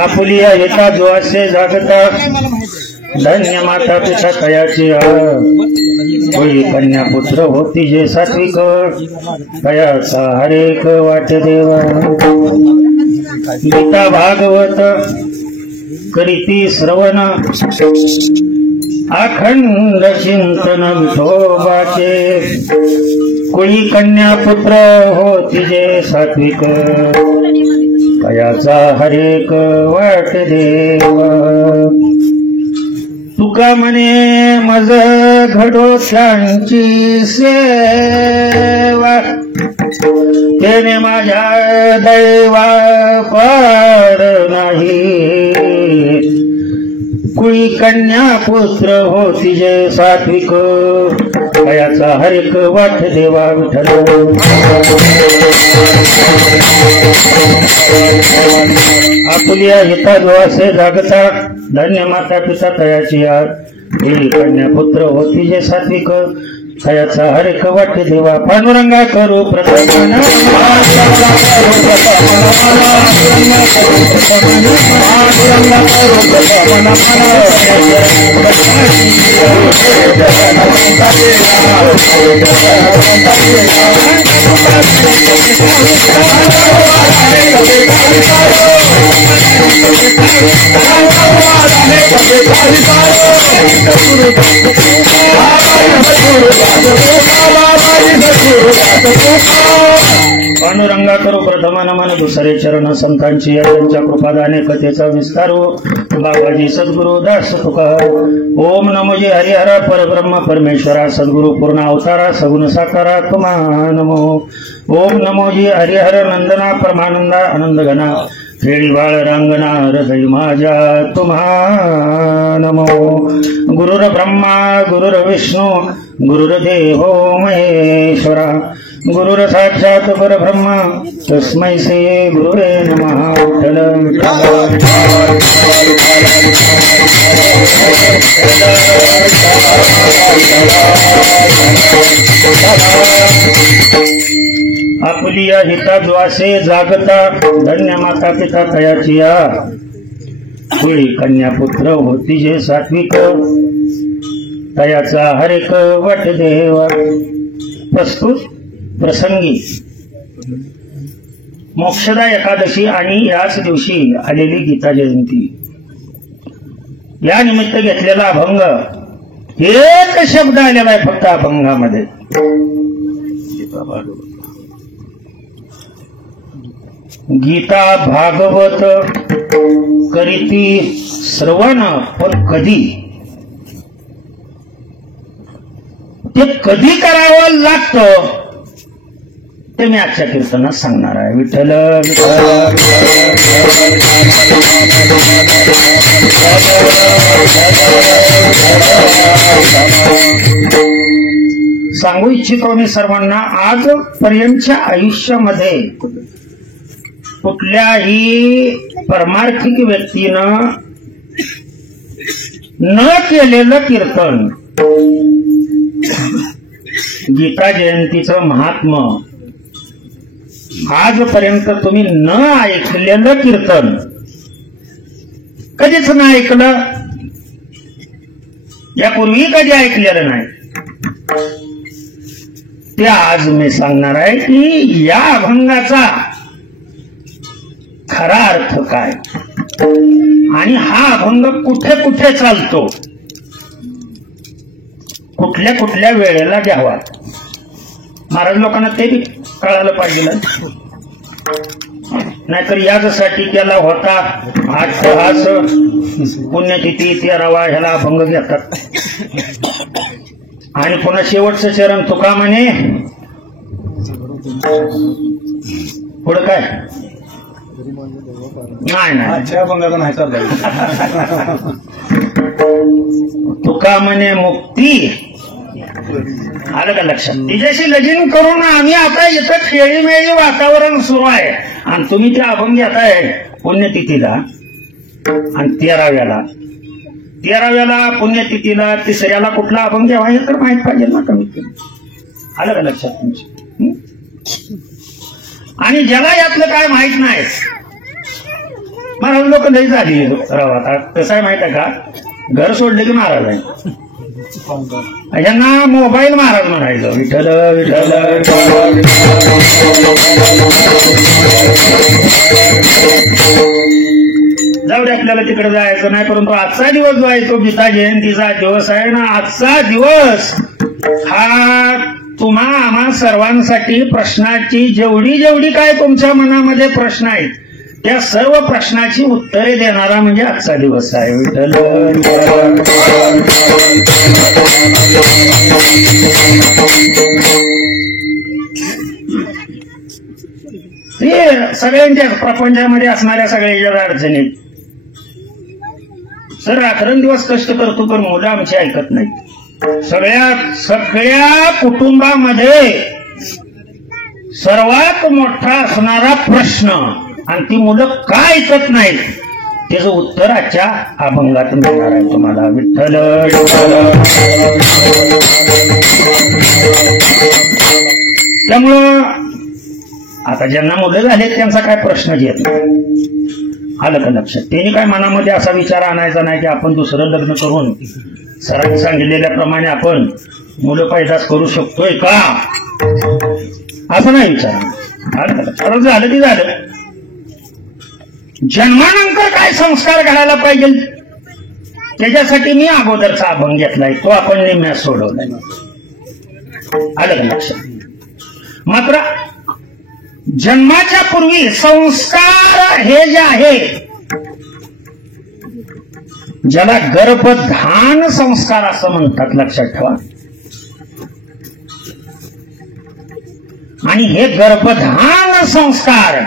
Apulia येता जो असे जागता धन्य माता पिता तयाची होई कन्या पुत्र होती जे सात्विक तयाचा हरेक वाट देवा गीता भागवत करीती श्रवण अखंड चिंतन विठोबाचे कुळी कन्या पुत्र होती जे सात्विक तयाचा हरेक वाट देवा तुका म्हणे मज घडोत्यांची सेवा तेने माझ्या दैवा पार नाही कुळी कन्या पुत्र होती जे सात्विक तयाचा हरेक वाट देवा विठ्ठल आपुलिया हिता जो असे जागता धन्य माता पिता तयाची कुळी कन्या पुत्र होती जे सात्विक तयाचा हरेक वाट देवा पांडुरंगा करू प्रथम पांडुरंगा करू प्रथम नमन दुसरे चरण संतांची त्यांच्या कृपादाने कथेचा विस्तार हो बाबाजी सद्गुरु दास तुका ओम नमो जी हरिहरा परब्रह्म परमेश्वरा सद्गुरु पूर्ण अवतारा सगुण साकारा तुम्हा नमो ओम नमो जी हरिहर नंदना परमानंदा आनंद घना खेळी बाळ रांगणा हृदय माझ्या तुम्हा नमो गुरुर ब्रह्मा गुरुर विष्णू गुरुर्देवो महेश्वरा गुरुर साक्षात परब्रह्म तस्मै श्री गुरुवे नमः आपुलिया हिता द्वासे जागता धन्य माता पिता तयाची कुळी कन्या पुत्र होती जे सात्विक तयाचा हरेक वट देवा प्रस्तुत प्रसंगी मोक्षदा एकादशी आणि याच दिवशी आलेली गीता जयंती या निमित्त घेतलेला अभंग एक शब्द आलेला आहे फक्त अभंगामध्ये गीता भागवत करीती श्रवण पण कधी ते कधी करावं लागतं ते मी आजच्या कीर्तनात सांगणार आहे विठ्ठल सांगू इच्छितो मी सर्वांना आजपर्यंतच्या आयुष्यामध्ये कुठल्याही परमार्थिक व्यक्तीनं न केलेलं कीर्तन गीता जयंतीचं महात्म्य आजपर्यंत तुम्ही न ऐकलेलं कीर्तन कधीच न ऐकलं यापूर्वी कधी ऐकलेलं नाही ते आज मी सांगणार आहे की या अभंगाचा खरा अर्थ काय आणि हा अभंग कुठे कुठे चालतो कुठल्या कुठल्या वेळेला घ्यावा महाराज लोकांना ते कळायला पाहिजे नाहीतर यासाठी केला होता आज पुण्यतिथी 13वा ह्याला अभंग घेतात आणि पुन्हा शेवटचं चरण तुका म्हणे पुढं काय नाही तुका म्हणे मुक्ती आलं का लक्षात तिच्याशी लगीन करून आम्ही आता इथं खेळीमेळी वातावरण सुरू आहे आणि तुम्ही ते अभंग घेताय पुण्यतिथीला आणि 13व्याला पुण्यतिथीला 3ऱ्याला कुठला अभंग घ्यावा हे तर माहित पाहिजे ना कमीत कमी आलं का लक्षात तुमच्या आणि ज्याला यातलं काय माहित नाही महाराज लोक लई झाली राव. आता कसं आहे माहित आहे का, घर सोडले की महाराज आहे. यांना मोबाईल महाराज म्हणायचं. विठ्ठल विठ्ठल जाऊ दे, आपल्याला तिकडे जायचं नाही. परंतु आजचा दिवस जो आहे तो गीता जयंतीचा दिवस आहे ना. आजचा दिवस हा आम्हा सर्वांसाठी प्रश्नाची जेवढी काय तुमच्या मनामध्ये प्रश्न आहेत त्या सर्व प्रश्नाची उत्तरे देणारा म्हणजे आजचा दिवस आहे. विठ्ठल हे सगळ्यांच्या प्रपंचामध्ये असणाऱ्या सगळ्या अडचणी. सर रात्रंदिवस कष्ट करतो पण मुलं आमची ऐकत नाही. सगळ्या कुटुंबामध्ये सर्वात मोठा असणारा प्रश्न आणि ती मुलं का ऐकत नाहीत त्याचं उत्तर आजच्या अभंगातून देणार आहे तुम्हाला. विठ्ठल त्यामुळं आता ज्यांना मुलं झालेत त्यांचा काय प्रश्न येत नाही. आलं का लक्षात? त्यांनी काय मनामध्ये असा विचार आणायचा नाही की आपण दुसरं लग्न करून सरांनी सांगितलेल्याप्रमाणे आपण मुलं पैदास करू शकतोय का, असं नाही विचार. आलं का? खरं झालं ते झालं. जन्मानंतर काय संस्कार घडायला पाहिजे त्याच्यासाठी मी अगोदरचा अभंग घेतलाय, तो आपण निम्म्यात सोडवलाय. आलं का लक्षात? मात्र जन्माच्या पूर्वी संस्कार हे जे आहे ज्याला गर्भधान संस्कार असं म्हणतात, लक्षात ठेवा. आणि हे गर्भधान संस्कार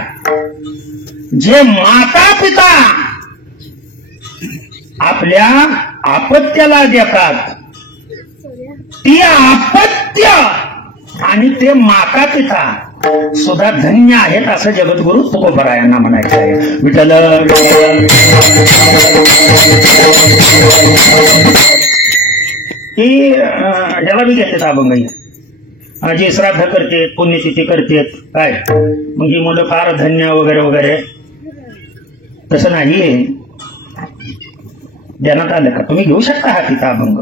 जे माता पिता आपल्या आपत्याला देतात ती आपत्य आणि ते माता पिता सुद्धा धन्य आहेत असं जगद्गुरु तुकोबरायांना म्हणायचं आहे. विठ्ठल ती ज्याला मी घेते अभंग जे श्राद्ध करते पुण्यतिथी करतेत काय मग ही मुलं फार धन्य वगैरे वगैरे तसं नाही. ध्यानात आलं का? तुम्ही घेऊ शकता हा तिचा अभंग,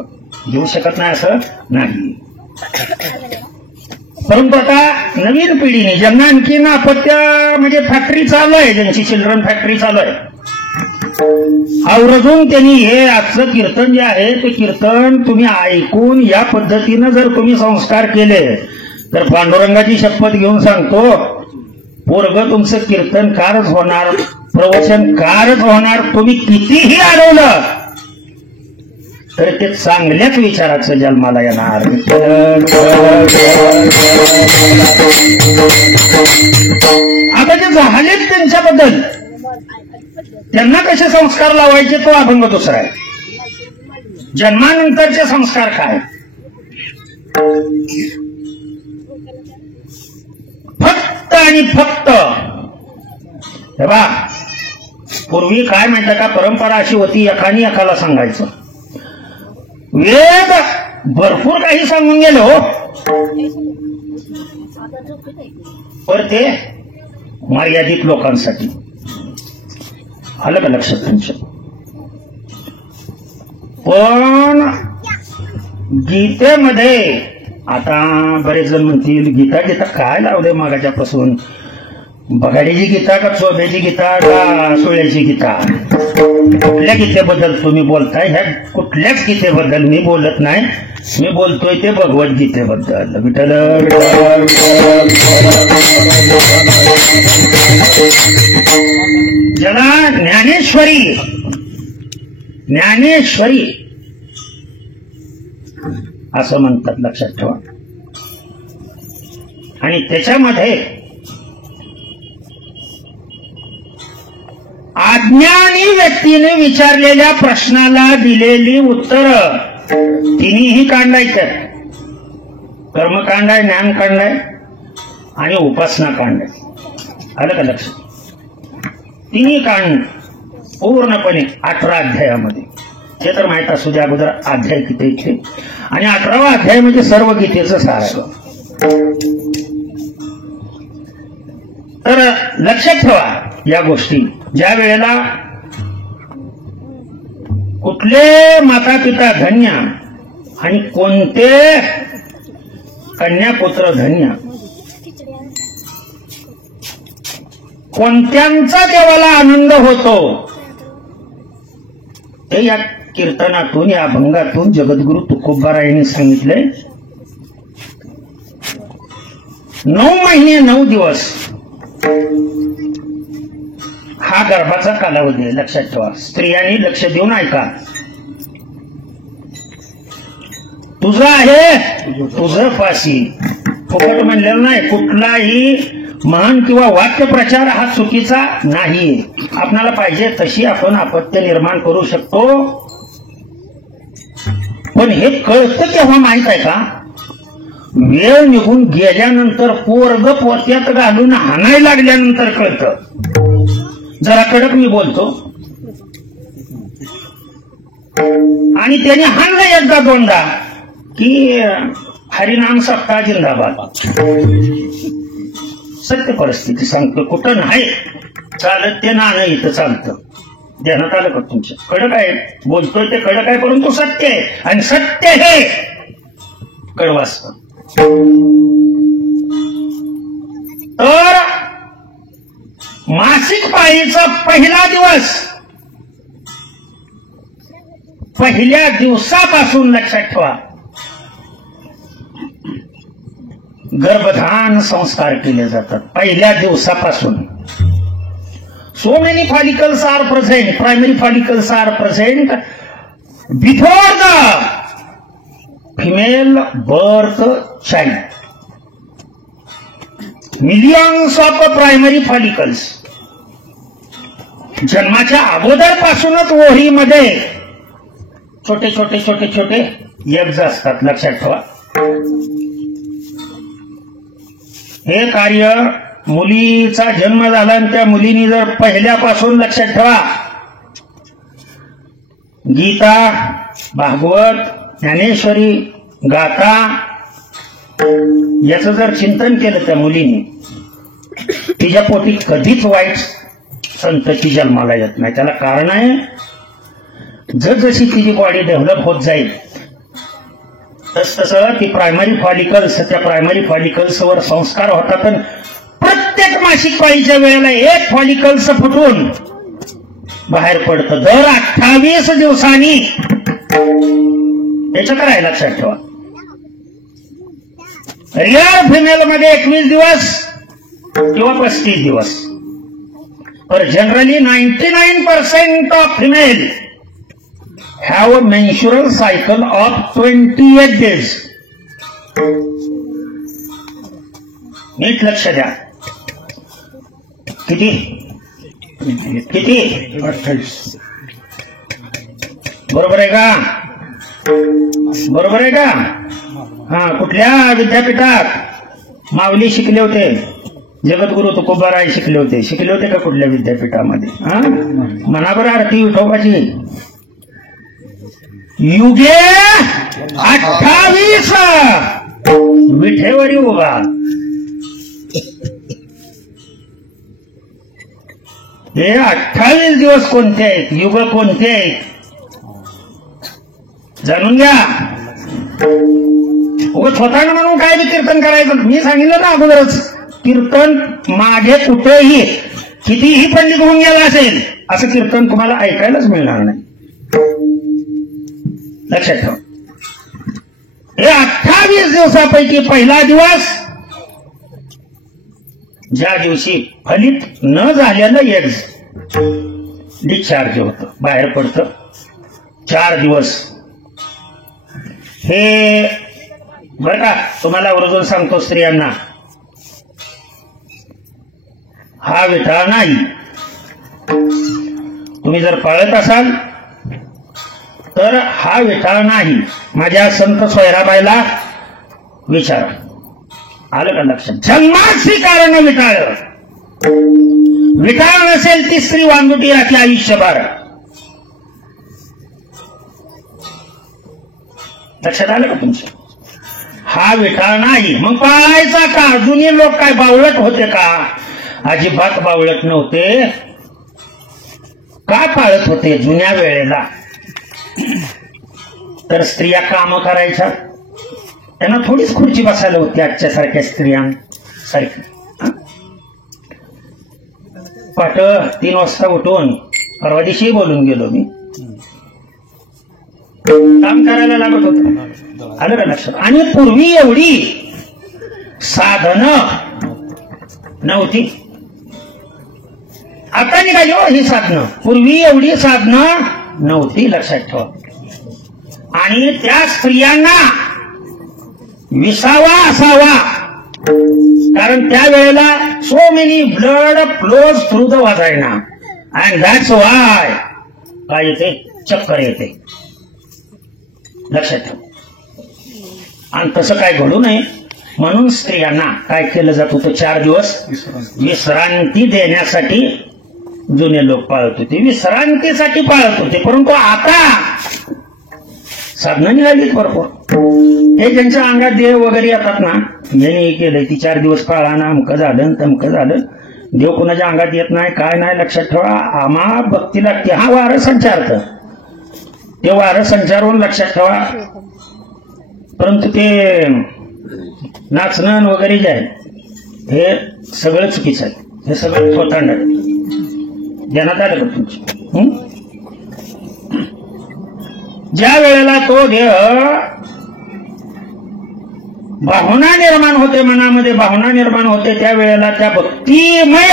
घेऊ शकत नाही असं नाही. परंतु आता नवीन पिढीने ज्यांना आणखी अपत्य म्हणजे फॅक्टरी चालू आहे, ज्यांची चिल्ड्रन फॅक्टरी चालू आहे, आवर्जून त्यांनी हे आजचं कीर्तन जे आहे ते कीर्तन तुम्ही ऐकून या पद्धतीनं जर तुम्ही संस्कार केले तर पांडुरंगाची शपथ घेऊन सांगतो पोरग तुमचं कीर्तनकारच होणार, प्रवचनकारच होणार. तुम्ही कितीही अडवलं तर ते चांगल्याच विचाराचं जन्माला येणार. आता जे झालेत त्यांच्याबद्दल त्यांना कसे संस्कार लावायचे तो अभंग दुसरा आहे. जन्मानंतरचे संस्कार काय? फक्त आणि फक्त हे बा पूर्वी काय माहिती का परंपरा अशी होती, एकाने एकाला सांगायचं. वेद भरपूर काही सांगून गेलो पर ते मर्यादित लोकांसाठी. आलं का लक्षात तुमच्या? पण गीतेमध्ये आता बरेच जण म्हणतील गीता गीता काय लावले मागाच्यापासून, बगाडीची गीता का चोब्याची गीता का सोळ्याची गीता? कुठल्या गीतेबद्दल तुम्ही बोलताय? ह्या कुठल्याच गीतेबद्दल मी बोलत नाही, मी बोलतोय ते भगवद्गीतेबद्दल. विठ्ठल ज्याला ज्ञानेश्वरी ज्ञानेश्वरी असं म्हणतात, लक्षात ठेवा. आणि त्याच्यामध्ये अज्ञानी व्यक्तीने विचारलेल्या प्रश्नाला दिलेली उत्तर तिन्ही कांडायचं. कर्मकांड आहे, ज्ञानकांड आहे आणि उपासना कांड आहे. आलं का लक्षात? तिन्ही कांड पूर्णपणे 18 अध्यायामध्ये. हे तर माहित असू द्या अगोदर अध्याय किती इथे, आणि 18वा अध्याय म्हणजे सर्व गीतेचं सार आहे. तर लक्षात ठेवा या गोष्टी. ज्या वेळेला कुठले माता पिता धन्य आणि कोणते कन्यापुत्र धन्य, कोणत्यांचा देवाला आनंद होतो, हे या कीर्तनातून, या अभंगातून जगद्गुरु तुकोबारायांनी सांगितलंय. 9 महिने 9 दिवस हा गर्भाचा कालावधी आहे, लक्षात ठेवा. स्त्रियांनी लक्ष देऊन ऐका. तुझं आहे तुझं फाशी, फुकट म्हणलेलं नाही. कुठलाही मान किंवा वाक्य प्रचार हा चुकीचा नाही. आपणाला पाहिजे तशी आपण अपत्य निर्माण करू शकतो. पण हे कळतं केव्हा माहित आहे का? वेळ निघून गेल्यानंतर, पोरग पोत्यात घालून हाणायला लागल्यानंतर कळतं. जरा कडक मी बोलतो. आणि त्याने हाणलं एकदा दोनदा की हरिनाम सप्ताह जिंदाबाद. सत्य परिस्थिती सांगतो. कुठं नाही चालत ते नाणं इथं चालतं. ध्यानात आलं का तुमच्या? कडक आहे बोलतोय ते, कडक आहे, परंतु सत्य आहे. आणि सत्य हे कडवं असतं. तर मासिक पाळीचा पहिला दिवस, पहिल्या दिवसापासून लक्षात ठेवा गर्भधान संस्कार केले जातात. पहिल्या दिवसापासून. So many follicles are present, primary follicles are present before the female birth child. Millions of primary follicles. जन्माच्या अगोदरपासूनच ओढीमध्ये छोटे छोटे छोटे छोटे यज्ञ असतात. लक्षात ठेवा. हे कार्य मुलीचा जन्म झाला आणि त्या मुलीने जर पहिल्यापासून, लक्षात ठेवा, गीता, भागवत, ज्ञानेश्वरी, गाथा याचं जर चिंतन केलं त्या मुलीने, तिच्या पोटी कधीच वाईट संतती जन्माला येत नाही. त्याला कारण आहे, जसजशी तिची बॉडी डेव्हलप होत जाईल तसतसं ती प्रायमरी फॉलिकल्स, त्या प्रायमरी फॉलिकल्सवर संस्कार होतात. प्रत्येक मासिक पाळीच्या वेळेला एक फॉलिकल्स फुटून बाहेर पडतं दर 28 दिवसांनी. याचं काय लक्षात ठेवा. रिअल फिमेल मध्ये 21 दिवस किंवा 35 दिवस. पर generally 99% of female have a menstrual cycle of 28 days. नीट लक्ष द्या. किती 28. बरोबर आहे का? बरोबर आहे का? हा. कुठल्या विद्यापीठात माऊली शिकले होते? जगद्गुरु तुकोबाराय शिकले होते का कुठल्या विद्यापीठामध्ये? हा, म्हणा बरं आरती विठोबाची. युगे 28 विठेवरी उभा. हे 28 दिवस कोणते आहेत? युग कोणते आहेत? जाणून घ्या. उगाच स्वतःनं म्हणून काय बी कीर्तन करायचं. मी सांगितलं ना अगोदरच, कीर्तन मागे कुठेही कितीही पंडित होऊन गेला असेल असं कीर्तन तुम्हाला ऐकायलाच मिळणार नाही. लक्षात ठेवा. हे 28 दिवसापैकी पहिला दिवस, ज्या दिवशी फलित न झालेलं एग्ज डिस्चार्ज होतं, बाहेर पडतं. 4 दिवस. हे बरं का, तुम्हाला आवर्जून सांगतो स्त्रियांना, हा विठा नाही. तुम्ही जर पाळत असाल तर हा विठाळ नाही. माझ्या संत सोयराबाईला विचारा. आलं का लक्षात? जन्माची कारण विठाळ. विठाळ नसेल ती स्त्री वांगुटी राहते आयुष्यभर. लक्षात आलं का तुमच्या? हा विठाळ नाही. मग पाळायचा का? जुने लोक काय बावळट होते का? अजिबात बावळट नव्हते. का पाळत होते जुन्या वेळेला? तर स्त्रिया काम करायच्या, त्यांना थोडीच खुर्ची बसायला होती आजच्या सारख्या स्त्रियांसारखी. पाट 3 वाजता उठून, परवा दिवशी बोलून गेलो मी, काम करायला लागत होत. आलं का लक्षात? आणि पूर्वी एवढी साधनं नव्हती, आता निघाली हो ही साधनं. पूर्वी एवढी साधनं नव्हती, लक्षात ठेवा. आणि त्या स्त्रियांना विसावा असावा, कारण त्यावेळेला so many blood flows through the vagina, and that's why काय येते, चक्कर येते. लक्षात ठेवा. आणि तसं काय घडू नये म्हणून स्त्रियांना काय केलं जात होतं, 4 दिवस विश्रांती देण्यासाठी जुने लोक पाळत होते, विश्रांतीसाठी पाळत होते. परंतु आता साधनं निघालीच भरपूर. हे ज्यांच्या अंगात देव वगैरे येतात ना, यांनी केलंय ती 4 दिवस पाळा ना, अमकं झालं तमकं झालं. देव कोणाच्या अंगात येत नाही, काय नाही. लक्षात ठेवा, आम्हा भक्ती लागते. हा वारं संचारतं, ते वारं संचारून लक्षात ठेवा. परंतु ते नाचणं वगैरे जे आहे हे सगळं चुकीचं आहे, हे सगळं थोतांड आहे. ध्यानात आलं का तुमच्या? ज्या वेळेला तो देह भावना निर्माण होते, मनामध्ये भावना निर्माण होते, त्यावेळेला त्या भक्तिमय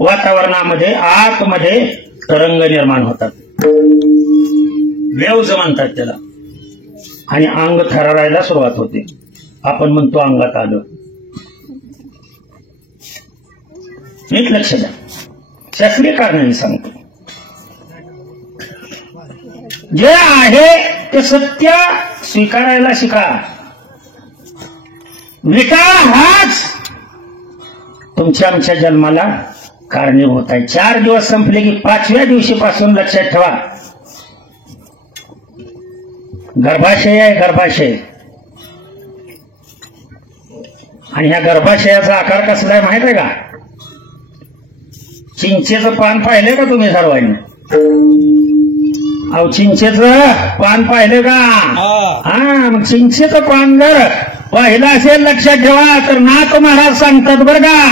वातावरणामध्ये आतमध्ये तरंग निर्माण होतात, वेव्ज म्हणतात त्याला. आणि अंग थरारायला सुरुवात होते. आपण म्हणतो अंगात आलं. नीट लक्ष द्या, शास्त्रीय कारणाने सांगतो. जे आहे ते सत्य स्वीकारायला शिका. विटाळ हाच तुमच्या आमच्या जन्माला कारणीभूत आहे. 4 दिवस संपले की 5व्या दिवशीपासून लक्षात ठेवा, गर्भाशय आहे, गर्भाशय. आणि ह्या गर्भाशयाचा आकार कसला आहे माहित आहे का? चिंचेचं पान पाहिलंय का तुम्ही सर्वांनी? अहो, चिंचेचं पान पाहिलं का? हा, मग चिंचेचं पान जर पाहिलं असेल लक्षात ठेवा, तर नाथ महाराज सांगतात बरं का,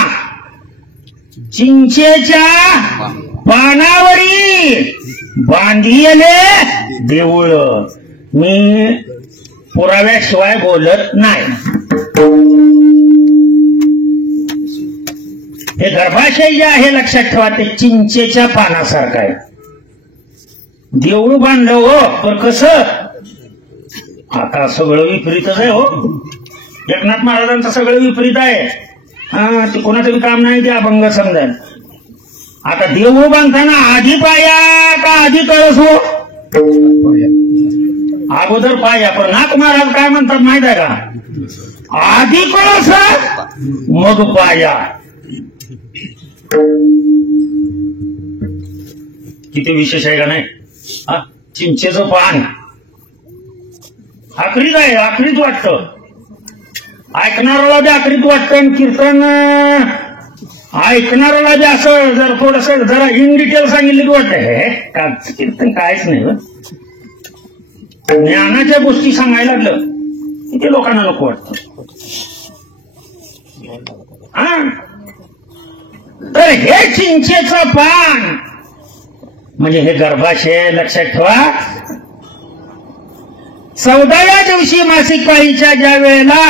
चिंचेच्या पानावरी बांधिले देऊळ. मी पुराव्याशिवाय बोलत नाही. हे गर्भाशय जे आहे लक्षात ठेवा, ते चिंचेच्या पानासारखं आहे. देऊळ बांधलं हो, पण कसं? आता सगळं विपरीतच आहे हो. एकनाथ महाराजांचं सगळं विपरीत आहे. हा, ते कोणाचं बी काम नाही, ते अभंग समजाल. आता देऊळ बांधताना आधी पाया का आधी कळस हो? अगोदर पाया. पण नाथ महाराज काय म्हणतात माहित आहे का? आधी कळस मग पाया. किती विशेष आहे का नाही? चिंचेचं पान आखरीत आहे, आखरीत वाटतं. ऐकणाऱ्याला बी आखरीत वाटतं, आणि कीर्तन ऐकणाऱ्याला बी असं जर थोडस जरा इन डिटेल सांगितलं की वाटतं हे का कीर्तन कायच नाही. ज्ञानाच्या गोष्टी सांगायला लागलं की ते लोकांना नको वाटतं. हा, तर हे चिंचेचं पान म्हणजे हे गर्भाशय. लक्षात ठेवा, 14व्या दिवशी मासिक पाळीच्या ज्या वेळेला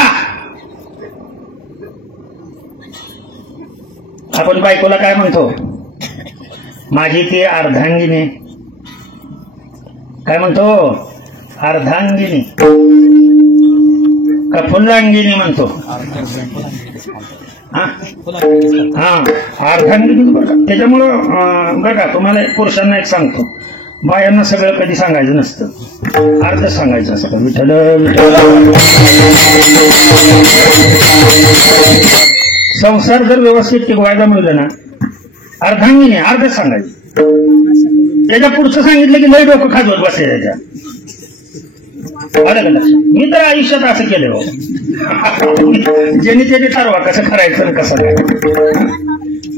आपण बायकोला काय म्हणतो, माझी ती अर्धांगिनी, काय म्हणतो? अर्धांगिनी का फुल्लांगिनी म्हणतो? हा, अर्धांगिनी. बरं का, त्याच्यामुळं बरं का तुम्हाला पुरुषांना एक सांगतो, बायांना सगळं कधी सांगायचं नसतं, अर्ध सांगायचं असतं. विठ्ठल विठ्ठल. संसार जर व्यवस्थित टिकवायला मिळलं ना, अर्धांगिनी अर्ध सांगायचं. त्याच्या पुढचं सांगितलं की लय डोकं खाजवत बसले त्याच्या. मी तर आयुष्यात असं केलं हो, ज्यांनी त्याने ठरवा कसं करायचं कसं नाही.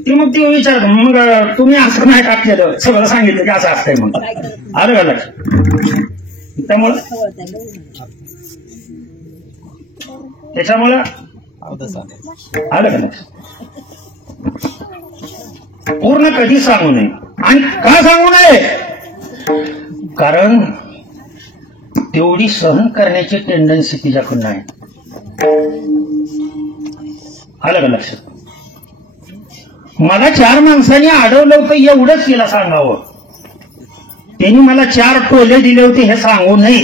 ती मग ती विचार मग तुम्ही असं नाही टाकलेलं सगळं सांगितलं की असं असतंय मग आलं का लक्षात. त्याच्यामुळं आलं का लक्षात. पूर्ण कधी सांगू नये. आणि का सांगू नये, कारण तेवढी सहन करण्याची टेंडन्सी तिच्याकडून आहे. आलं का लक्षात. मला 4 माणसांनी अडवलं होतं एवढंच तिला सांगावं. त्यांनी मला 4 टोले दिले होते हे सांगू नये.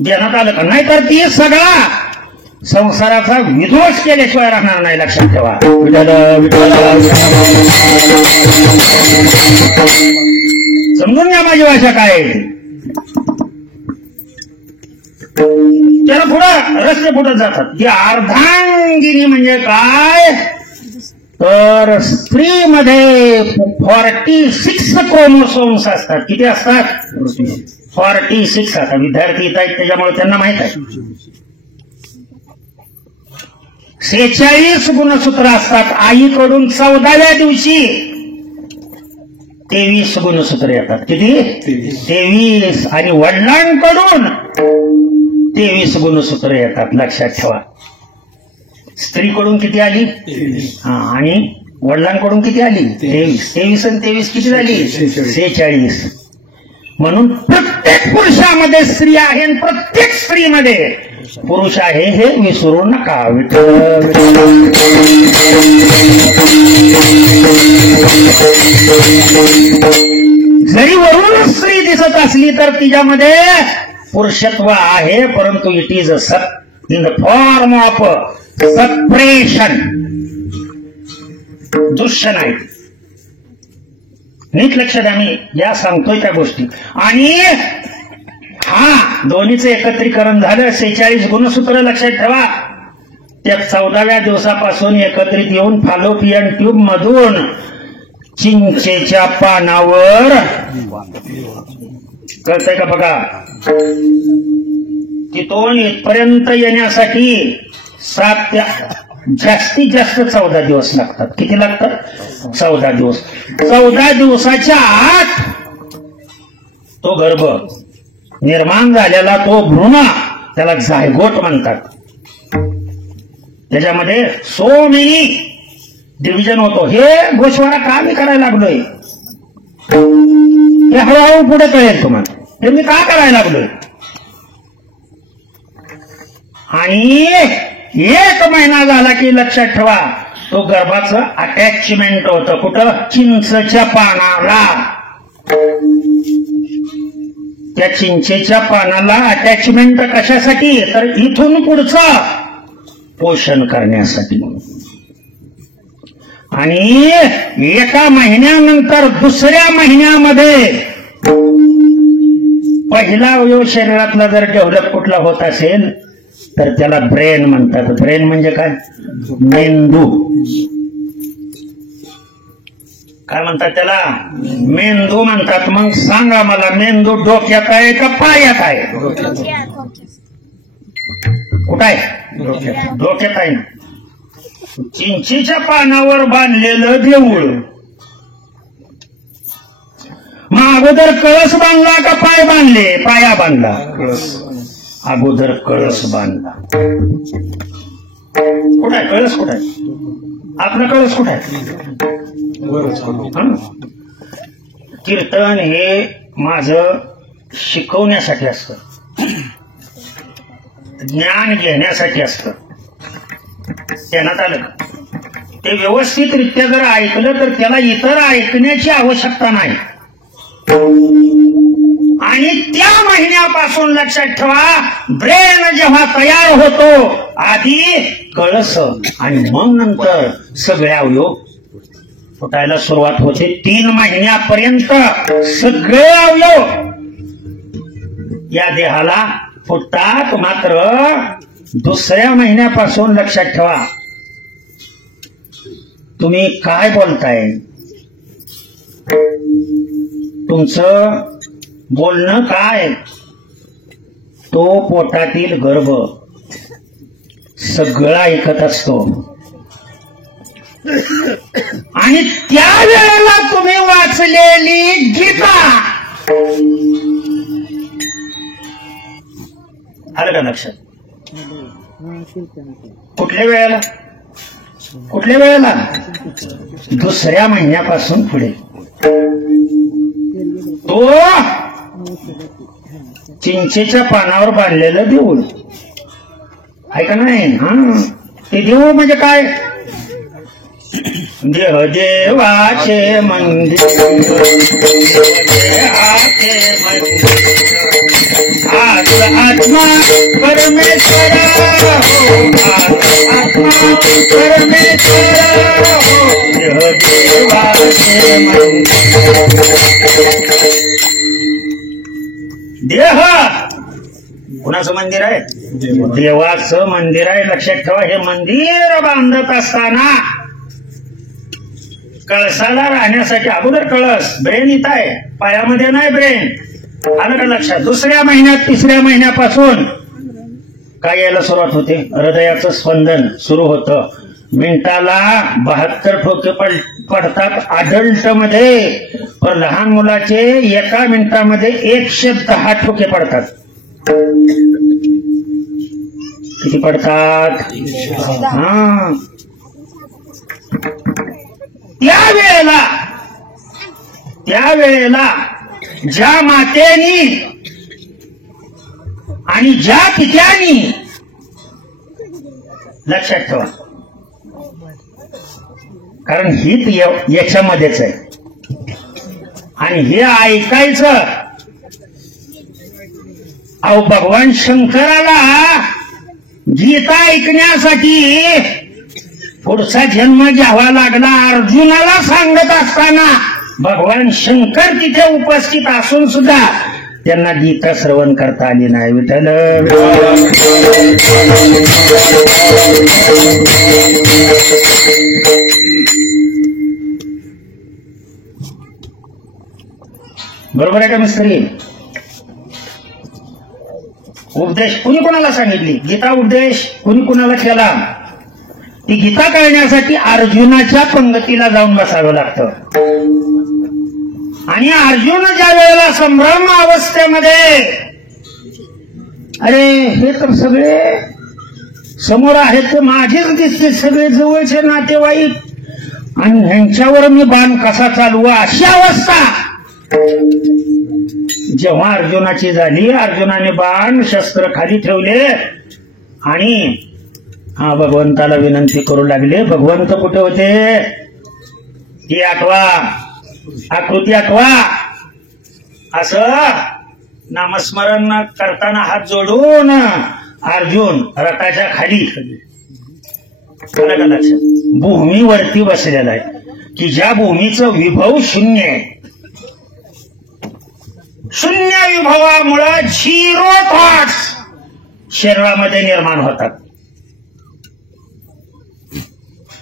देण्यात आलं का. नाहीतर ती सगळा संसाराचा विध्वंस केल्याशिवाय राहणार नाही. लक्षात ठेवा. समजून घ्या माझी भाषा काय आहे. त्याला पुढं रस्ते फुटत जातात. ती अर्धांगिनी म्हणजे काय, तर स्त्रीमध्ये 46 क्रोमोसोम्स असतात. किती असतात? 46 असतात. विद्यार्थी येत आहेत त्याच्यामुळे त्यांना माहित आहे. 46 गुणसूत्र असतात. आईकडून 14व्या दिवशी 23 गुणसूत्र येतात. किती? 23. आणि वडिलांकडून 23 गुणसूत्र येतात. लक्षात ठेवा. स्त्रीकडून किती आली? आणि वडिलांकडून किती आली? 23. 23 आणि 23 किती झाली? 46. म्हणून प्रत्येक पुरुषामध्ये स्त्री आहे आणि प्रत्येक स्त्रीमध्ये पुरुष आहे हे विसरू नका. जरी वरून स्त्री दिसत असली तर तिच्यामध्ये पुरुषत्व आहे, परंतु it is in the form of suppression. दृश्य नाही. नीट लक्ष द्या. मी या सांगतोय त्या गोष्टी. आणि दोन्हीचं एकत्रीकरण झालं. 46 गुणसूत्र लक्षात ठेवा. त्या 14व्या दिवसापासून एकत्रित येऊन फॅलोपियन ट्यूब मधून चिंचेच्या पानावर कळतंय का बघा. तिथून इथपर्यंत येण्यासाठी 7 ते जास्तीत जास्त 14 दिवस लागतात. किती लागतात? 14 दिवस. 14 दिवसाच्या आत तो गर्भ निर्माण झालेला तो भ्रूण त्याला झायगोट म्हणतात. त्याच्यामध्ये सो मेनी डिव्हिजन होतो. हे गोष्वारा का मी करायला लागलोय हे हळूहळू पुढे कळेल तुम्हाला. हे मी का करायला लागलोय. आणि 1 महिना झाला की लक्षात ठेवा तो गर्भाचं अटॅचमेंट होतं. कुठं? चिंचच्या पानाला. त्या चिंचेच्या पानाला अटॅचमेंट कशासाठी? तर इथून पुढचं पोषण करण्यासाठी. आणि 1 महिन्यानंतर 2ऱ्या महिन्यामध्ये पहिला अवयव शरीरातला जर डेव्हलप कुठला होत असेल तर त्याला ब्रेन म्हणतात. ब्रेन म्हणजे काय? मेंदू. काय म्हणतात त्याला? मेंदू म्हणतात. मग सांगा मला, मेंदू डोक्यात आहे का पायात आहे? कुठं आहे? डोक्यात आहे ना. चिंचेच्या पानावर बांधलेलं देऊळ. मग अगोदर कळस बांधला का पाय बांधले? पाया बांधला. अगोदर कळस बांधला. कुठं आहे कळस? कुठं आहे आपला कळस? कुठं आहे? कीर्तन हे माझं शिकवण्यासाठी असतं, ज्ञान घेण्यासाठी असतं. ध्यानात आलं का? ते व्यवस्थितरित्या जर ऐकलं तर त्याला इतर ऐकण्याची आवश्यकता नाही. आणि त्या महिन्यापासून लक्षात ठेवा ब्रेन जेव्हा तयार होतो आधी कळस आणि मग नंतर सगळे अवयव फुटायला सुरुवात होते. 3 महिन्यापर्यंत सगळे अवयव या देहाला फुटतात. मात्र 2ऱ्या महिन्यापासून लक्षात ठेवा तुम्ही काय बोलताय, तुमचं बोलणं काय, तो पोटातील गर्भ सगळं ऐकत असतो. आणि त्यावेळेला तुम्ही वाचलेली गीता, आलं का लक्षात? कुठल्या वेळेला? कुठल्या वेळेला? दुसऱ्या महिन्यापासून पुढे. तो चिंचेच्या पानावर बांधलेलं देऊळ आहे का नाही? हा, ते देऊळ म्हणजे काय? देह देवाचे मंदिर, आत्मा परमेश्वर हो, आत्मा परमेश्वर हो, देह देवाचे मंदिर. देह कुणाचं मंदिर आहे? देवाचं मंदिर आहे. लक्षात ठेवा. हे मंदिर बांधत असताना कळसाला राहण्यासाठी अगोदर कळस, ब्रेन इथं आहे, पायामध्ये नाही ब्रेन. आलं का लक्षात? दुसऱ्या महिन्यात, तिसऱ्या महिन्यापासून काय यायला सुरुवात होते? हृदयाचं स्पंदन सुरू होतं. मिनिटाला 72 ठोके पडतात अडल्ट मध्ये, पण लहान मुलाचे एका मिनिटामध्ये 110 ठोके पडतात. किती पडतात? हा. त्यावेळेला ज्या मातेनी आणि ज्या पित्यानी, लक्षात ठेवा, कारण हित याच्यामध्येच आहे आणि हे ऐकायचं. अहो, भगवान शंकराला गीता ऐकण्यासाठी पुढचा जन्म घ्यावा लागला. अर्जुनाला सांगत असताना भगवान शंकर तिथे उपस्थित असून सुद्धा त्यांना गीता श्रवण करता आली नाही. विठ्ठल बरोबर आहे का मिस्त्री? उपदेश कुणी कोणाला सांगितली? गीता उपदेश कुणी कुणाला केला? ती गीता कळण्यासाठी अर्जुनाच्या पंगतीला जाऊन बसावं लागतं. आणि अर्जुन ज्या वेळेला संभ्रम अवस्थेमध्ये, अरे हे तर सगळे समोर आहेत, माझेच दिसते सगळे जवळचे नातेवाईक, आणि ह्यांच्यावर मी बाण कसा चालवा, अशी अवस्था जेव्हा अर्जुनाची झाली, अर्जुनाने बाण शस्त्र खाली ठेवले आणि भगवंताला विनंती करू लागले. भगवंत कुठे होते? ही आठवा, आकृती आठवा. असं नामस्मरण करताना हात जोडून अर्जुन रथाच्या खाली, लक्षात, भूमीवरती बसलेला आहे, की ज्या भूमीचं विभव शून्य आहे. शून्य विभवामुळे झिरो थॉट्स शरीरामध्ये निर्माण होतात.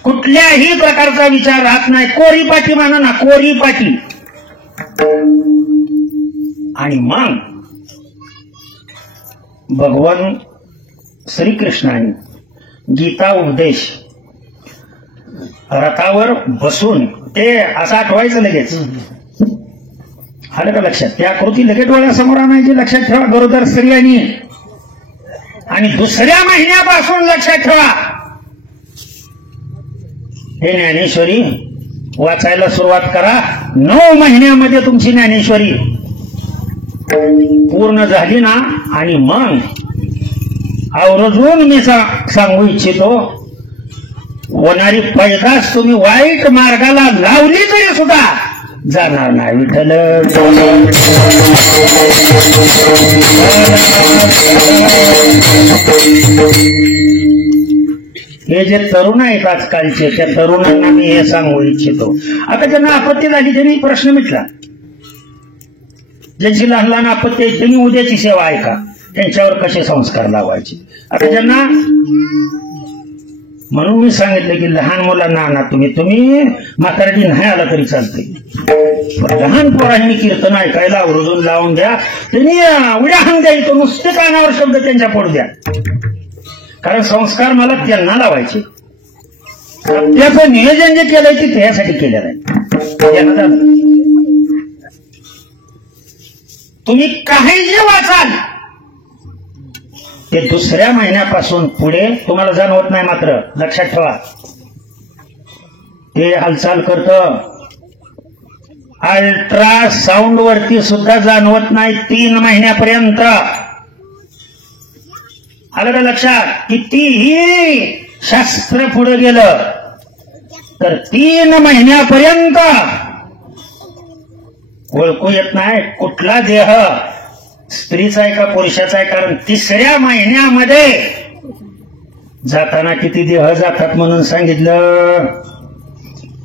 कुठल्याही प्रकारचा विचार राहत नाही. कोरीपाटी म्हणा ना, कोरीपाटी. आणि मग भगवान श्रीकृष्णाने गीता उपदेश रथावर बसून, ते असं आठवायचं लगेच. आलं का लक्षात? त्या आकृती लगेच डोळ्यासमोर आणायची. लक्षात ठेवा. गरोदर स्त्रियांनी. आणि दुसऱ्या महिन्यापासून लक्षात ठेवा, हे ज्ञानेश्वरी वाचायला सुरुवात करा. 9 महिन्यामध्ये तुमची ज्ञानेश्वरी पूर्ण झाली ना, आणि मग आवर्जून मी सांगू इच्छितो, होणारी पैदास तुम्ही वाईट मार्गाला लावली तरी सुद्धा जाणार नाही. विठ्ठल हे जे तरुण आहेत आजकालचे, त्या तरुणांना मी हे सांगू इच्छितो. आता ज्यांना आपत्ती झाली त्यांनी प्रश्न मिटला. ज्यांची लहान लहान आपत्ती आहे त्यांनी उद्याची सेवा ऐका, त्यांच्यावर कसे संस्कार लावायचे. आता ज्यांना, म्हणून मी सांगितलं की लहान मुलांना आणा तुम्ही म्हातारडी नाही आला तरी चालते. लहान पोरांनी कीर्तन ऐकायला आवर्जून लावून द्या. त्यांनी उड्या हाण द्या, तो नुसते कानावर शब्द त्यांच्या पोट द्या. कारण संस्कार मला त्यांना लावायचे. सत्याचं नियोजन जे केलंय ते त्यासाठी केलेलं आहे. तुम्ही काही जे वाचाल ते दुसऱ्या महिन्यापासून पुढे तुम्हाला जाणवत नाही. मात्र लक्षात ठेवा, ते हालचाल करतं. अल्ट्रासाऊंड वरती सुद्धा जाणवत नाही 3 महिन्यापर्यंत. आलं का लक्षात? कितीही शास्त्र पुढे गेलं तर 3 महिन्यापर्यंत ओळखू येत नाही कुठला देह स्त्रीचा आहे का पुरुषाचा आहे. कारण 3ऱ्या महिन्यामध्ये जाताना किती देह जातात म्हणून सांगितलं?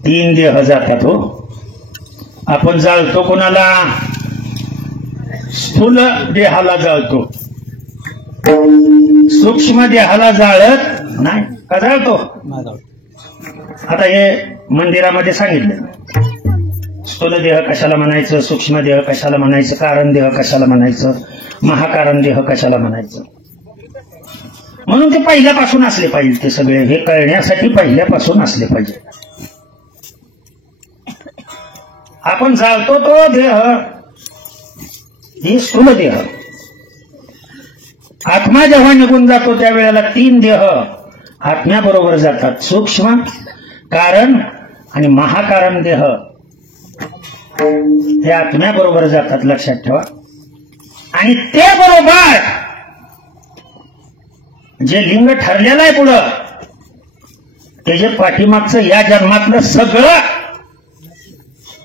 3 देह जातात. हो, आपण जाळतो कोणाला? स्थूल देहाला जाळतो, सूक्ष्म देहाला जाळत नाही. का जाळतो? आता हे मंदिरामध्ये सांगितलं, स्थूल देह कशाला म्हणायचं, सूक्ष्म देह कशाला म्हणायचं, कारण देह कशाला म्हणायचं, महाकारण देह कशाला म्हणायचं. म्हणून ते पहिल्यापासून असले पाहिजे. ते सगळे हे कळण्यासाठी पहिल्यापासून असले पाहिजे. आपण जाळतो तो देह ही स्थूल देह. आत्मा जेव्हा निघून जातो त्यावेळेला 3 देह आत्म्याबरोबर जातात. सूक्ष्म, कारण आणि महाकारण देह हे आत्म्याबरोबर जातात. लक्षात ठेवा. आणि ते बरोबर जे लिंग ठरलेलं आहे पुढं, ते जे पाठीमागचं या जन्मातलं सगळं,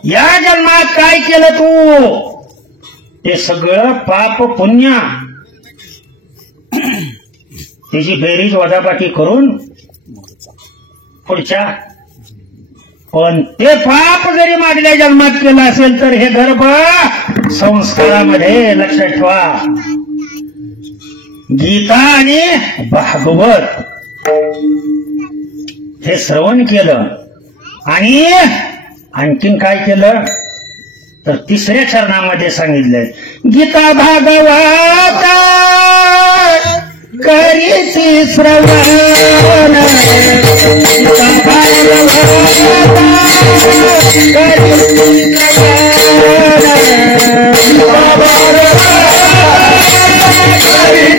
या जन्मात काय केलं तू ते सगळं पाप पुण्य, त्याची बेरीज वजाबाकी करून पुढच्या. पण ते पाप जरी मागल्या जन्मात केलं असेल तर हे गर्भ संस्कारामध्ये. लक्षात ठेवा, गीता आणि भागवत हे श्रवण केलं आणि आणखीन काय केलं तर 3ऱ्या चरणामध्ये सांगितलंय, गीता भागवत करीती श्रवण, गीता भागवत करीती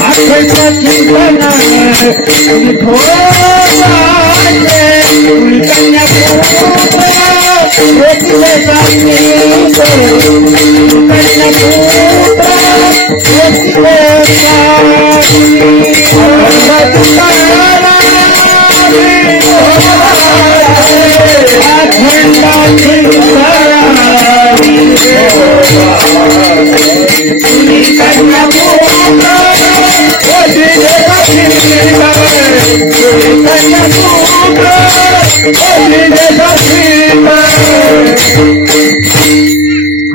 अखंड चिंतन, अखंड चिंतन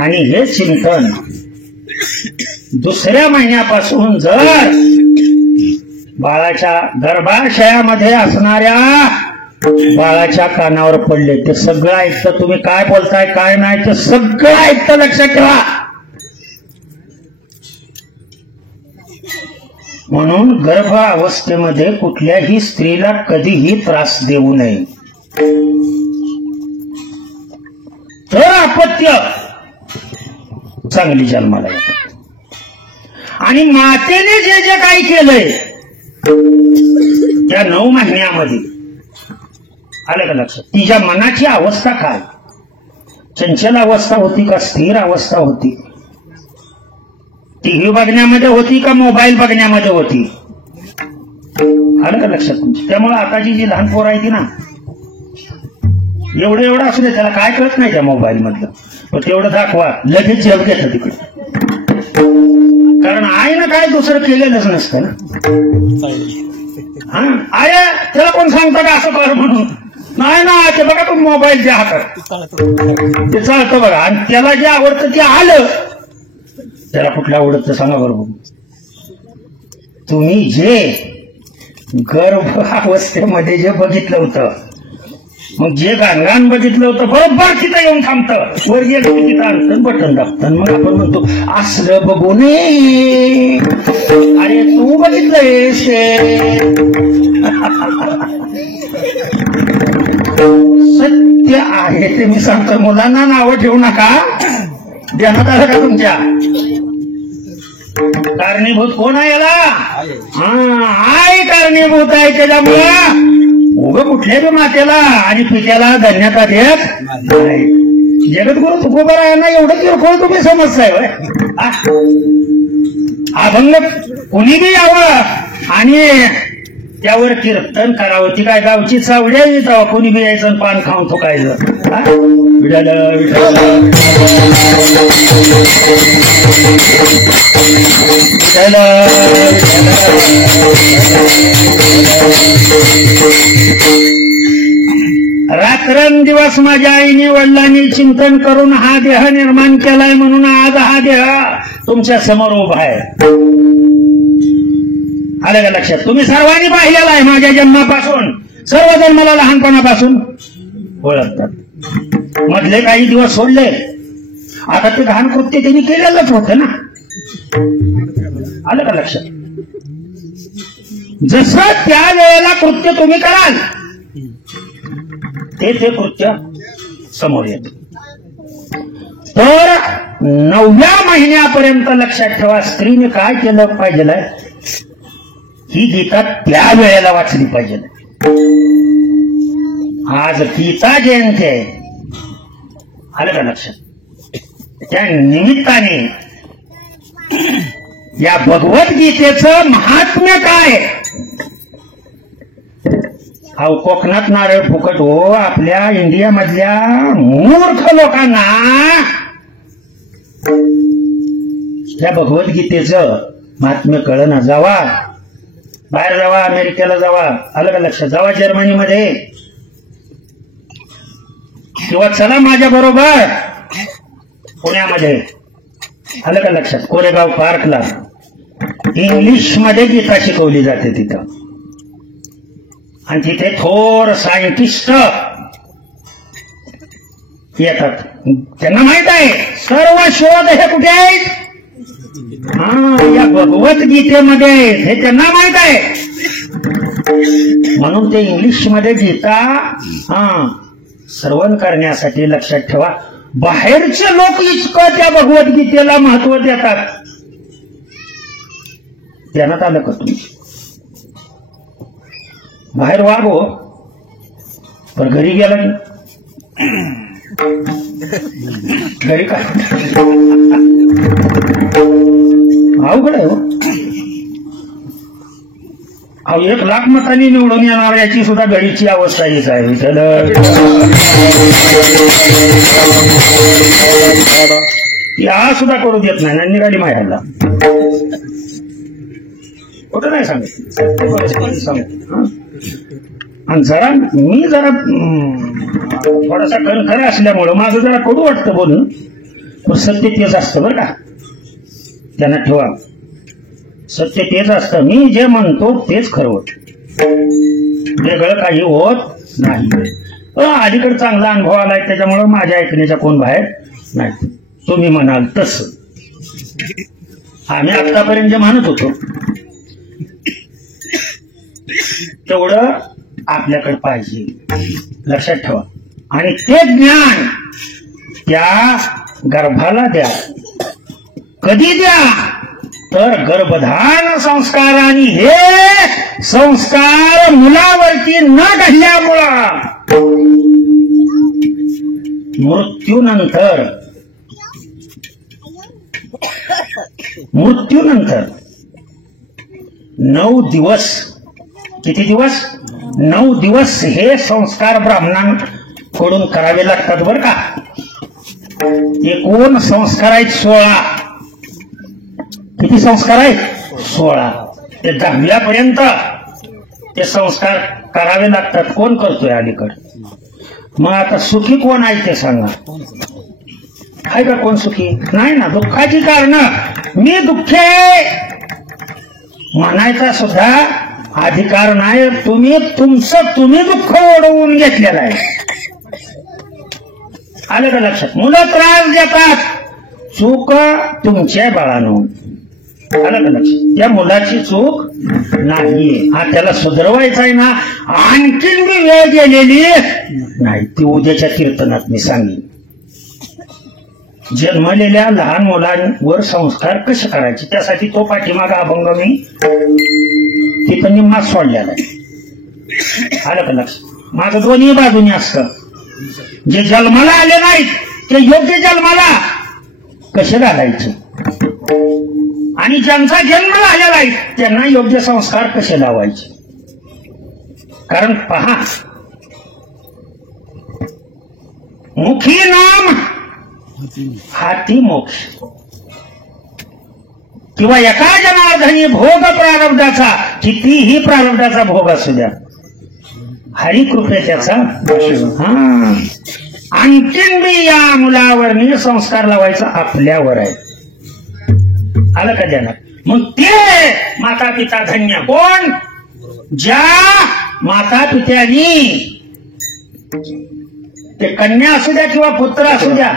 आणि हे चिंतन 2ऱ्या महिन्यापासून जर बाळाच्या गर्भाशयामध्ये असणाऱ्या बाळाच्या कानावर पडले, ते सगळं ऐकतं. तुम्ही काय बोलताय काय नाही ते सगळं ऐकतं. लक्षात ठेवा. म्हणून गर्भ अवस्थेमध्ये कुठल्याही स्त्रीला कधीही त्रास देऊ नये. तर अपत्य चांगली जन्माला येतात. आणि मातेने जे जे काही केलंय त्या 9 महिन्यामध्ये, आलं का लक्षात? तिच्या मनाची अवस्था काय, चंचल अवस्था होती का स्थिर अवस्था होती, टीव्ही बघण्यामध्ये होती का मोबाईल बघण्यामध्ये होती, आलं का लक्षात? त्यामुळे आताची जी लहान पोरं आहे ती ना, एवढं असू दे, त्याला काय कळत नाही त्या मोबाईल मधलं, पण तेवढं दाखवा लगेच जग घेतं तिकडे. कारण आईनं काय दुसरं केलेलंच नसतं ना. अरे त्याला कोण सांगतं का असं कर म्हणून? नाही ना, ते बघा तू मोबाईल द्या हातात, ते चालतं बघा. आणि त्याला जे आवडतं ते आलं, त्याला कुठलं आवडतं सांगा बरोबर. तुम्ही जे गर्भ अवस्थेमध्ये जे बघितलं होतं मग जे गाणगाण बघितलं होतं बरोबर तिथं येऊन थांबतं, वर गेलं की तिथं आणतं बटन दाबतं. मग आपण म्हणतो असलं बघू नये, अरे तू बघितलंयस सत्य आहे ते मी सांगतो. मुलांना नावं ठेवू नका, ध्यानात आलं का तुमच्या? कारणीभूत कोण आहे याला? आई कारणीभूत आहे. त्याच्यामुळं उग कुठल्याही मातेला आणि पित्याला धन्यता देत नाही. जगद्गुरु तुकोबारायांना एवढं किरकोळ तुम्ही समजताय होय? अभंग कुणी बी यावं आणि त्यावर कीर्तन करावं. ती काय गावची चावडी आहे तेव्हा कोणी बी यायचं पान खाऊन थुकायचं. विठाल विठाल रात्रंदिवस माझ्या आईने वडिलांनी चिंतन करून हा देह निर्माण केलाय, म्हणून आज हा देह तुमच्या समोर उभा आहे. आलं का लक्षात? तुम्ही सर्वांनी पाहिलेला आहे. माझ्या जन्मापासून सर्वजण मला लहानपणापासून ओळखतात. मधले काही दिवस सोडले, आता ते घाण कृत्य त्यांनी केलेलंच होतं ना. आलं का लक्षात? जसं त्या वेळेला कृत्य तुम्ही कराल ते कृत्य समोर येत. तर 9व्या महिन्यापर्यंत लक्षात ठेवा, स्त्रीने काय केलं पाहिजे, ही गीता त्या वेळेला वाचली पाहिजे. आज गीता जयंती आहे. आलं का लक्षात? त्या निमित्ताने या भगवद्गीतेचं महात्म्य काय? अहो कोकणात नारळ फुकट हो. आपल्या इंडियामधल्या मूर्ख लोकांना त्या भगवद्गीतेचं महात्म्य कळना. जावा बाहेर, जावा अमेरिकेला, जावा आलं का लक्षात, जावा जर्मनीमध्ये, किंवा चला माझ्या बरोबर पुण्यामध्ये, आलं का लक्षात, कोरेगाव पार्कला इंग्लिश मध्ये गीता शिकवली जाते तिथं. आणि तिथे थोर सायंटिस्ट येतात. त्यांना माहित आहे सर्व शोध हे कुठे आहेत, या भगवद्गीतेमध्ये आहेत, हे त्यांना माहित आहे. म्हणून ते इंग्लिश मध्ये गीता श्रवण करण्यासाठी, लक्षात ठेवा, बाहेरचे लोक इतकं त्या भगवद्गीतेला महत्व देतात. ध्यानात आलं का तुम्ही? बाहेर वागो, पण घरी गेला की घरी काय अवघड आहे हो. अहो 1,00,000 मतांनी निवडून येणार याची सुद्धा घडीची अवस्था हीच आहे. या सुद्धा करू देत नाही ना, निघाली मायाला कुठं नाही सांगत. आणि जरा मी थोडासा खरं असल्यामुळं माझं जरा कडू वाटतं बोलून, पण सत्य तेच असतं बरं का. त्यांना ठेवा, सत्य तेच असतं. मी जे म्हणतो तेच खरं होत, वेगळं काही होत नाही. अलीकडे चांगला अनुभव आलाय त्याच्यामुळं माझ्या ऐकण्याच्या कोण बाहेर नाही. तुम्ही म्हणाल तसं आम्ही आतापर्यंत जे म्हणत होतो तेवढं आपल्याकडे पाहिजे, लक्षात ठेवा. आणि ते ज्ञान त्या गर्भाला द्या. कधी द्या तर गर्भधान संस्कार, आणि हे संस्कार मुलावरती न घडल्यामुळं मृत्यूनंतर 9 दिवस, किती दिवस? 9 दिवस हे संस्कार ब्राह्मणांकडून करावे लागतात बरं का. एकूण संस्कार आहेत 16. किती संस्कार आहेत? 16. ते 10व्यापर्यंत ते संस्कार करावे लागतात. कोण करतोय अलीकडे? मग आता सुखी कोण आहे ते सांगा. आहे का कोण सुखी? नाही ना. दुःखाची कारण मी दुःखे म्हणायचा सुद्धा अधिकार नाही, तुम्ही दुःख ओढवून घेतलेलं आहे. आलं का लक्षात? मुलं त्रास देतात, चूक तुमच्या बाळानं. आलं का लक्षात? त्या मुलाची चूक नाही, त्याला सुधरवायचं आहे ना. आणखीन मी वेळ गेलेली नाही, ती उद्याच्या कीर्तनात मी सांगेन. जन्मलेल्या लहान मुलांवर संस्कार कसे करायचे त्यासाठी तो पाठीमागा अभंग मी तिथं निम्मा सोडलेला आहे. आलं का लक्षात? माझं दोन्ही बाजूनी असतं. जे जन्माला आले नाहीत ते योग्य जन्माला कसे घालायचे, आणि ज्यांचा जन्म झालेला आहे त्यांना योग्य संस्कार कसे लावायचे. कारण पहा, मुखी नाम हाती मोक्ष, किंवा एका जनार्दनी भोग प्रारब्धाचा, कितीही प्रारब्धाचा भोग असू द्या, हरिकृपे त्याचा. आणखीन बी या मुलावर संस्कार लावायचा आपल्यावर आहे. आलं का ध्यानात? मग ते माता पिता धन्य. कोण? ज्या माता पित्यांनी, ते कन्या असू द्या किंवा पुत्र असू द्या,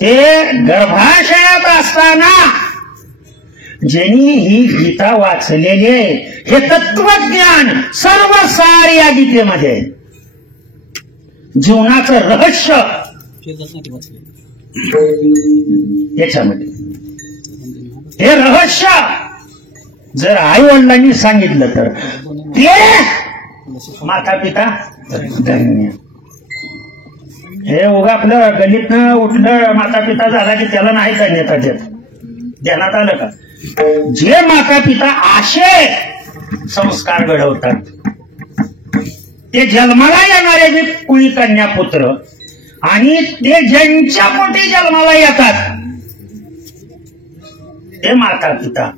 ते गर्भाशयात असताना ज्यांनी ही गीता वाचलेली आहे, हे तत्वज्ञान सर्व सार या गीतेमध्ये, जीवनाचं रहस्य याच्यामध्ये. हे रहस्य जर आई वडिलांनी सांगितलं तर ते माता पिता धन्य. हे उगा आपलं गल्लीतनं उठलं माता पिता झाला की त्याला नाही धन्यता देत. ध्यानात आलं का? जे माता पिता असे संस्कार घडवतात, ते जन्माला येणारे जे कुळी कन्या पुत्र, आणि ते ज्यांच्या पोटी जन्माला येतात ते माता पिता.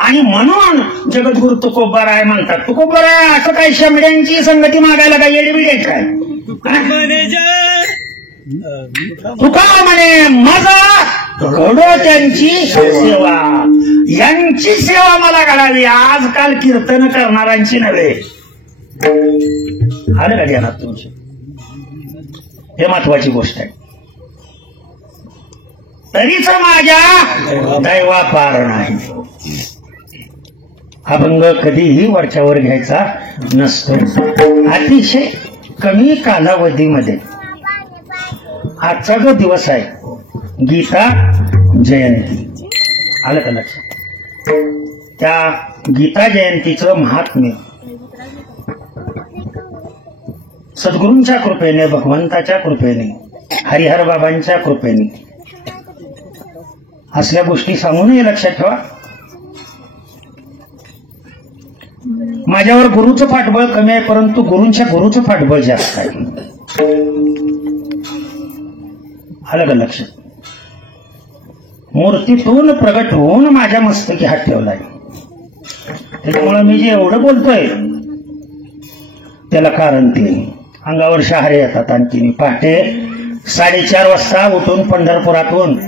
आणि म्हणून जगद्गुरु तुकोबाराय म्हणतात. तुकोबाराय असं काही शेंबड्यांची संगती मागायला काही येडबिडे काय? तुका म्हणे माझा घडो त्यांची सेवा, यांची सेवा मला घडावी, आजकाल कीर्तन करणाऱ्यांची नव्हे. आलं का ध्यानात तुमची? हे महत्वाची गोष्ट आहे. तरीच माझ्या दैवा पार नाही. अभंग कधीही वरच्यावर घ्यायचा नसतो. अतिशय कमी कालावधीमध्ये आजचा जो दिवस आहे गीता जयंती, आलं का लक्षात? त्या गीता जयंतीचं महात्म्य सद्गुरूंच्या कृपेने, भगवंताच्या कृपेने, हरिहर बाबांच्या कृपेने असल्या गोष्टी सांगूनही लक्षात ठेवा. माझ्यावर गुरुचं पाठबळ कमी आहे, परंतु गुरूंच्या गुरुचं पाठबळ जास्त आहे. आलं का लक्षात? मूर्तीतून प्रगट होऊन माझ्या मस्तकी हात ठेवलाय. त्याच्यामुळे मी जे एवढं बोलतोय त्याला कारण ते अंगावर शहारे येतात. आणखी मी पहाटे 4:30 वाजता उठून पंढरपुरातून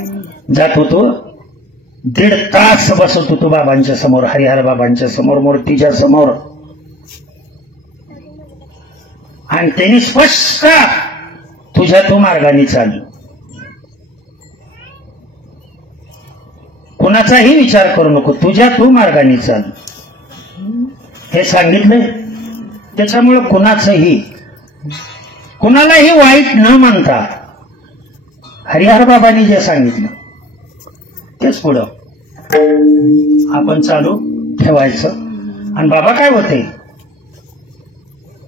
जात होतो. 1.5 तास बसत होतो बाबांच्या समोर, हरिहर बाबांच्या समोर, मूर्तीच्या समोर. आणि त्यांनी स्पष्ट तुझ्या तू मार्गाने चाल, कुणाचाही विचार करू नको, तुझ्या तू मार्गाने चाल हे सांगितलंय. त्याच्यामुळे कुणालाही वाईट न म्हणता हरिहर बाबांनी जे सांगितलं तेच पुढं आपण चालू ठेवायचं. आणि बाबा काय होते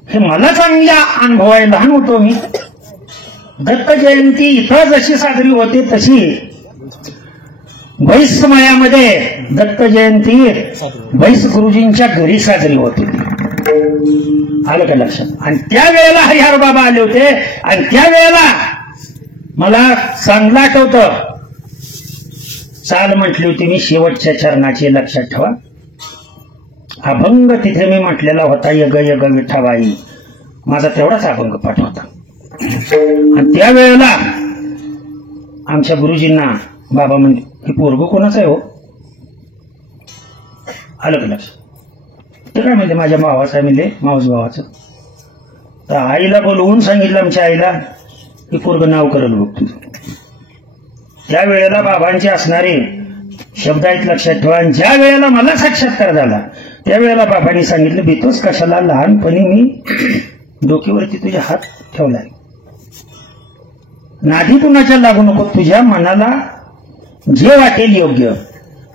हे मला चांगल्या अनुभव आहे. लहान होतो मी, दत्त जयंती इथं जशी साजरी होते तशी भैसमयामध्ये दत्त जयंती भैस गुरुजींच्या घरी साजरी होत होती. आलं का लक्षात? आणि त्यावेळेला हरिहर बाबा आले होते. आणि त्यावेळेला मला चांगलं आठवतं, चाल म्हटली होती मी शेवटच्या चरणाची, लक्षात ठेवा. अभंग तिथे मी म्हटलेला होता, यग यग विठाबाई, माझा तेवढाच अभंग पाठ होता. आणि त्यावेळेला आमच्या गुरुजींना बाबा म्हणले, ही पोरगं कोणाचं आहे हो? आलं का लक्षात? ते काय म्हणले माझ्या भावाचं आहे म्हणले, मावस भावाचं. तर आईला बोलवून सांगितलं आमच्या आईला की पोरगं नाव करल बघ तुझं. त्या वेळेला बाबांचे असणारे शब्द आहेत लक्षात ठेवा. आणि ज्या वेळेला मला साक्षात्कार झाला त्यावेळेला बाबांनी सांगितलं भीतोस कशाला, लहानपणी मी डोकीवरती तुझ्या हात ठेवलाय, नादी कुणाच्या लागू नको, तुझ्या मनाला जे वाटेल योग्य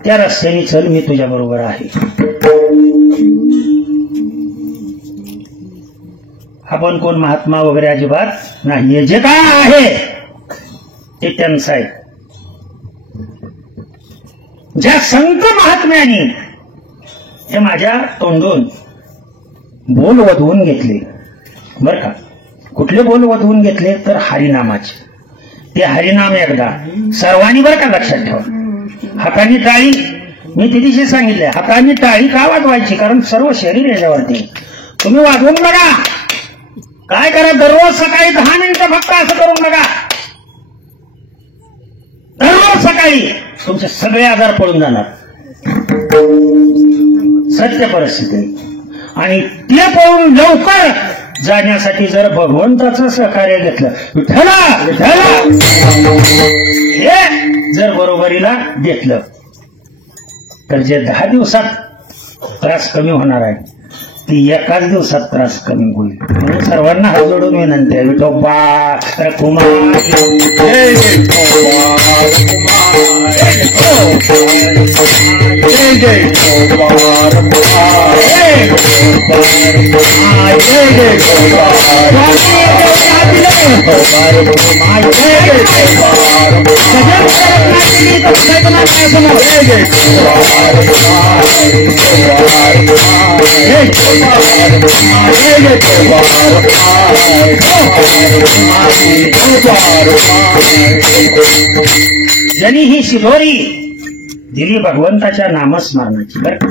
त्या रस्त्याने चल, मी तुझ्या बरोबर आहे. आपण कोण महात्मा वगैरे अजिबात नाही, जे काय आहे ते त्यांचं आहे. ज्या संत महात्म्याने ते माझ्या तोंडून बोल वधवून घेतले बर का. कुठले बोल वधवून घेतले तर हरिनामाचे. ते हरिनाम एकदा सर्वांनी बर का लक्षात ठेवा. हाताने टाळी, मी ते दिवशी सांगितले, हाताने टाळी का वाजवायची, कारण सर्व शरीर याच्यावरती. तुम्ही वाजवून बघा, काय करा, दररोज सकाळी 10 मिनिटं फक्त असं करून बघा. दररोज सकाळी तुमचे सगळे आजार पळून जाणार, सत्य परिस्थिती. आणि ते पळून लवकर जाण्यासाठी जर भगवंताचं सहकार्य घेतलं, विठ्ठला विठ्ठला हे जर बरोबरीला घेतलं तर जे 10 दिवसात त्रास कमी होणार आहे ती एकाच दिवसात त्रास कमी होईल. म्हणून सर्वांना हात जोडून विनंती आहे, विठोबा कुमार ज्यांनी ही शिदोरी दिली भगवंताच्या नामस्मरणाची बर का,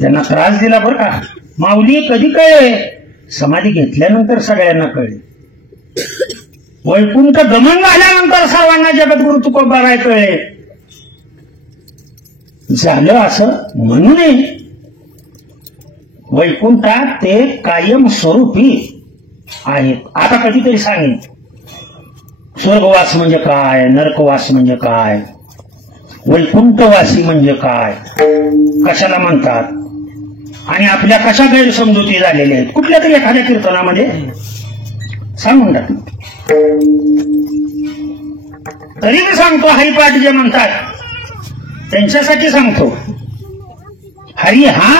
त्यांना त्रास दिला बर का. माऊली कधी कळले, समाधी घेतल्यानंतर सगळ्यांना कळले. वैकुंठ गमन झाल्यानंतर सर्वांना जगद्गुरु तुकोबाराय कळले. झालं असं म्हणू नये. वैकुंठात ते कायम स्वरूपी आहेत. आता कधीतरी सांगेन स्वर्गवास म्हणजे काय, नरकवास म्हणजे काय, वैकुंठवासी म्हणजे काय, कशाला म्हणतात, आणि आपल्या कशा गैरसमजुती झालेल्या आहेत कुठल्या तरी एखाद्या कीर्तनामध्ये सांगून टाक. तरी मी सांगतो, हरिपाठ जे म्हणतात त्यांच्यासाठी सांगतो. हरी हा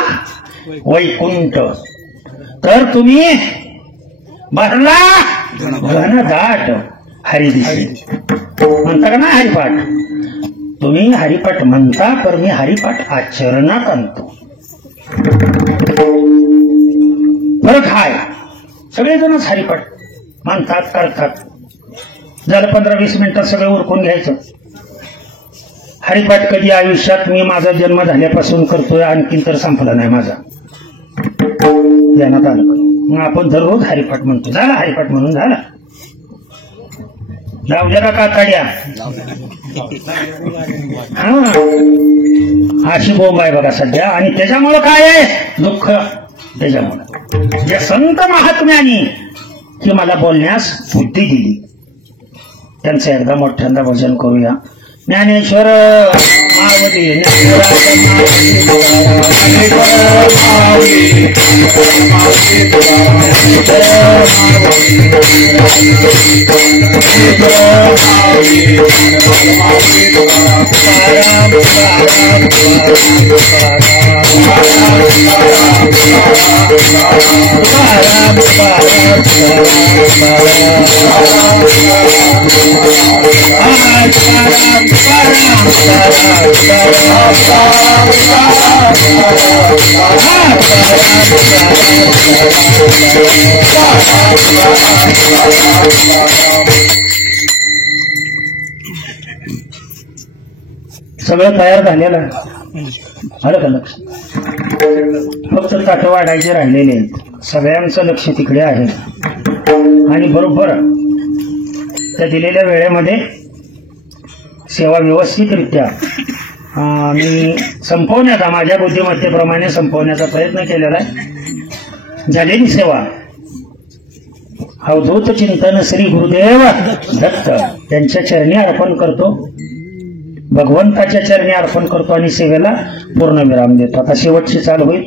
वैकुंठ, तर तुम्ही भरला घनदाट हरी दिसे म्हणता का ना हरिपाठ. तुम्ही हरिपाठ म्हणता, तर मी हरिपाठ आचरणात आणतो. फरक हाय. सगळेजणच हरिपाठ म्हणतात, करतात. झालं 15-20 मिनिटात सगळं उरकून घ्यायचं. हरिपाठ कधी आयुष्यात मी माझा जन्म झाल्यापासून करतोय, आणखीन तर संपला नाही माझा, ध्यानात आलं. मग आपण दररोज हरिपाठ म्हणतो. झाला हरिपाठ म्हणून झाला. लावल्या का काकड्या, हा अशी बोंब आहे बघा सध्या. आणि त्याच्यामुळं काय आहे दुःख, त्याच्यामुळं या संत महात्म्यानी की मला बोलण्यास बुद्धी दिली, त्यांचं एकदा मोठ्यांदा भजन करूया. ज्ञानेश्वर सगळं तयार झालेलं आलं का लक्ष. फक्त ताट वाढायचे राहिलेले आहेत. सगळ्यांचं लक्ष तिकडे आहे. आणि बरोबर त्या दिलेल्या वेळेमध्ये सेवा व्यवस्थितरित्या मी संपवण्याचा माझ्या बुद्धिमत्तेप्रमाणे संपवण्याचा प्रयत्न केलेला आहे. झालेली सेवा अवधूत चिंतन श्री गुरुदेव दत्त यांच्या चरणी अर्पण करतो, भगवंताच्या चरणी अर्पण करतो आणि सेवेला पूर्ण विराम देतो. आता शेवटची चाल होईल.